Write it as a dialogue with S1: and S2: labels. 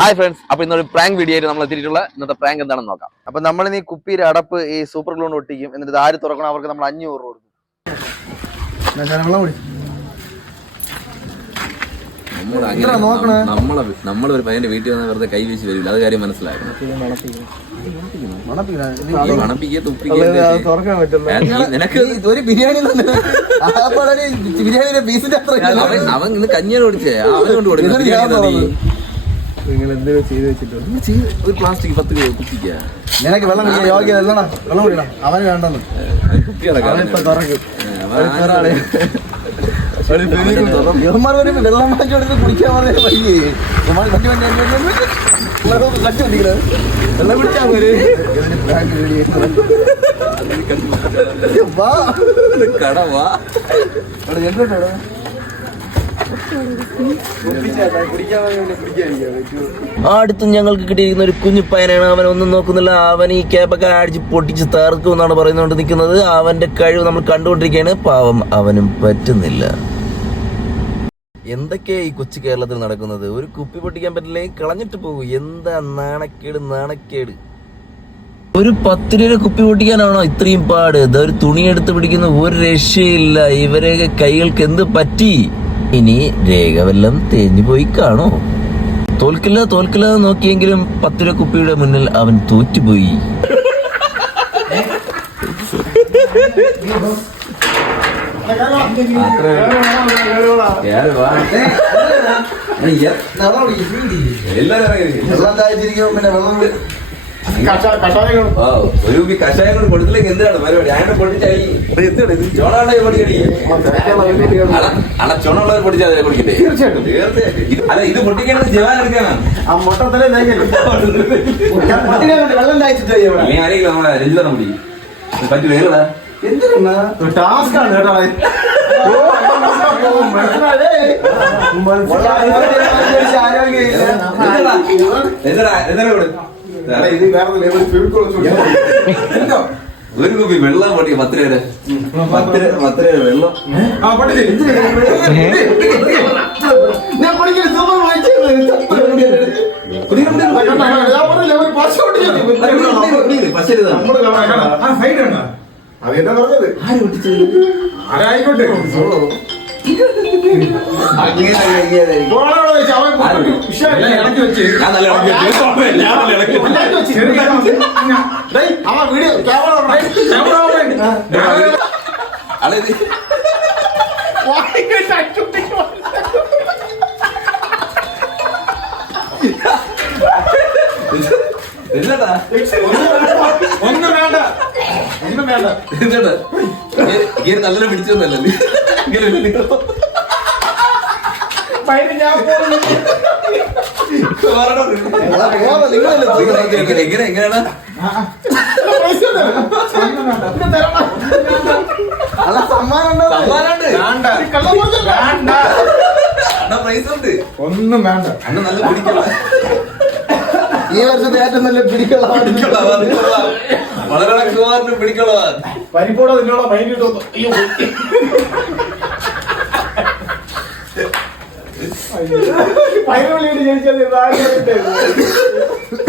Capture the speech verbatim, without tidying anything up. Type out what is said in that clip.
S1: Hi friends, അപ്പൊ ഇന്നൊരു prank video ആയിട്ട് നമ്മൾ എത്തിയിട്ടുള്ള ഇന്നത്തെ പ്രാങ്ക് എന്താണെന്ന് നോക്കാം.
S2: അപ്പൊ നമ്മൾ ഈ കുപ്പിയുടെ അടപ്പ് ഈ സൂപ്പർ ഗ്ലൂ ഒട്ടിക്കും. എന്നിട്ട് ആര് തുറക്കണം അവർക്ക് നമ്മൾ അഞ്ഞൂറ് കൊടുക്കും.
S3: നമ്മളെ നമ്മളൊരു പയ്യന്റെ വീട്ടിൽ വന്നാൽ വെറുതെ കൈ വീശി വരില്ല, അത് കാര്യം മനസ്സിലായിരുന്നു. നിനക്ക് ഒരു ബിരിയാണി ബിരിയാണിയുടെ പീസിന്റെ അവൻ ഇന്ന് കഞ്ഞിയാണ് ഓടിച്ചേ, അവനെ കൊണ്ട് കൊടുക്കും. നിങ്ങൾ എന്തെങ്കിലും ചെയ്ത് വെച്ചിട്ടുണ്ട് ഒരു പ്ലാസ്റ്റിക് പത്ത് കുപ്പിക്ക. നിനക്ക് വെള്ളം യോഗ്യ വെള്ളം കുടിക്കണം. അവന് വേണ്ടെന്ന് വെള്ളം മാറ്റി കൊടുത്ത് കുടിക്കാൻ പറഞ്ഞ വയ്യേ വെള്ളം കുടിച്ചാൽ പോരെ. കടവാ എന്തോ അടുത്ത് ഞങ്ങൾക്ക് കിട്ടിയിരിക്കുന്ന ഒരു കുഞ്ഞു പയ്യനാണ്. അവൻ ഒന്നും നോക്കുന്നില്ല. അവൻ ഈ ക്യാപ്പൊക്കെ അടിച്ച് പൊട്ടിച്ച് തകർക്കും എന്നാണ് പറയുന്നുകൊണ്ട് നിൽക്കുന്നത്. അവന്റെ കഴിവ് നമ്മൾ കണ്ടുകൊണ്ടിരിക്കുകയാണ്. പാവം അവനും പറ്റുന്നില്ല. എന്തൊക്കെയാ ഈ കൊച്ചു കേരളത്തിൽ നടക്കുന്നത്? ഒരു കുപ്പി പൊട്ടിക്കാൻ പറ്റില്ലേ, കളഞ്ഞിട്ട് പോകും. എന്താ നാണക്കേട് നാണക്കേട്. ഒരു പത്ത് രൂപ കുപ്പി പൊട്ടിക്കാനാണോ ഇത്രയും പാട്? ഇതാ ഒരു തുണി എടുത്ത് പിടിക്കുന്ന ഒരു രക്ഷയില്ല. ഇവരെയൊക്കെ കൈകൾക്ക് എന്ത് പറ്റി? ഇനി രേഖ വല്ലം തേഞ്ഞു പോയി കാണോ? തോൽക്കില്ല തോൽക്കില്ല നോക്കിയെങ്കിലും പത്ത് രൂപ കുപ്പിയുടെ മുന്നിൽ അവൻ തോറ്റുപോയി. ഒരു കഷായം കൊണ്ട് കൊടുത്തില്ലെങ്കിൽ എന്താണ് പരിപാടി? അങ്ങനെ പൊട്ടിച്ചായി ചുണുള്ളവർ പൊട്ടിച്ചാൽ കുടിക്കട്ടെ. തീർച്ചയായിട്ടും. അല്ല, ഇത് പൊട്ടിക്കേണ്ടത് ജവാൻ എടുക്കാനാണ്. ആരെങ്കിലും നമ്മളെ രഞ്ജിത മുടി പറ്റില്ല. ഏതാ എന്തിനാ ടാസ്ക് ആണ് കേട്ടോ. ഒരു കുപ്പി വെള്ളം പൊട്ടി പത്ത് രൂപ പത്ത് പത്ത് രൂപ വെള്ളം
S4: അതെന്താ പറഞ്ഞത്? ആരായിക്കോട്ടെ ഒന്നും വേണ്ട ഒന്നും വേണ്ട.
S3: നല്ല പിടിച്ചൊന്നല്ലേ എങ്ങനെയാണ്
S4: ഒന്നും വേണ്ട.
S3: അന്ന് നല്ല പിടിക്കണം.
S2: ഈ വർഷത്തെ ഏറ്റവും നല്ല പിടിക്കുള്ള
S3: വളരെ പിടിക്കുള്ള
S4: പരിപ്പോടെ നിന്നുള്ള മൈൻഡ് കിട്ടുന്നു. പൈനവിളിയിട്ട് ജനിച്ചത്